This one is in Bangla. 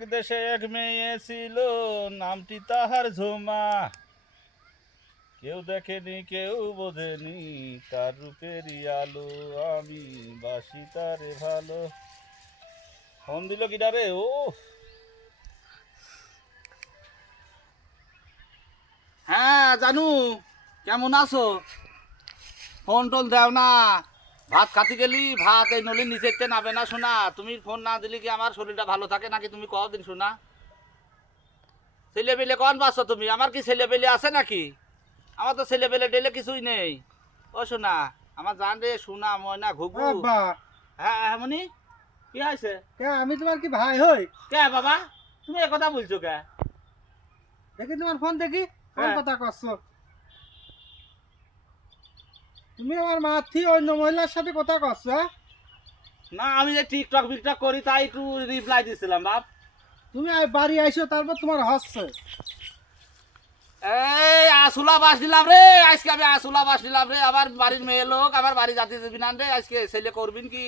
দেশে এক মেয়ে ছিল, নামটি তাহার ঝুমা। কেউ দেখেনি কেউ বোঝেনি, তার রূপেরই আলো, আমি বাসি তারে ভালো। ফোন দিল কিনা রে? ও হ্যাঁ জানু, কেমন আছো? ফোন টোন দেও না। ভাত খাতে গেলি, ভাত এই নলির নিচেতে নাবে না শোনা। তুমি ফোন না দিলে কি আমার শরীরটা ভালো থাকে নাকি? তুমি কদিন শোনা ছেলে পেলে কন পাচ্ছ তুমি? আমার কি ছেলে পেলে আছে নাকি? আমার তো ছেলে পেলে ডেলে কিছুই নেই। ও শোনা, আমার জান রে, শোনা ময়না ঘুঘু। বাবা, হ্যাঁ হ্যাঁ মনি, কি হয়েছে? আমি তোমার কি ভাই হই? কে বাবা, তুমি এ কথা বলছো কে? দেখি তোমার ফোন দেখি, কোন হ্যাঁ। কথা করছো? তুমি আমার মাথি অন্য মহিলার সাথে কথা করছো? হ্যাঁ? না, আমি যে টিকটক বিকটক করি তাই একটু রিপ্লাই দিছিলাম বাপ। তুমি বাড়ি আইসো, তারপর তোমার হচ্ছে। এই আসুলা বাস দিলাম রে, আজকে আমি আসুলা বাস দিলাম রে। আমার বাড়ির মেয়ে লোক, আমার বাড়ি জাতি দিবি না রে আজকে। ছেলে করবিন কি?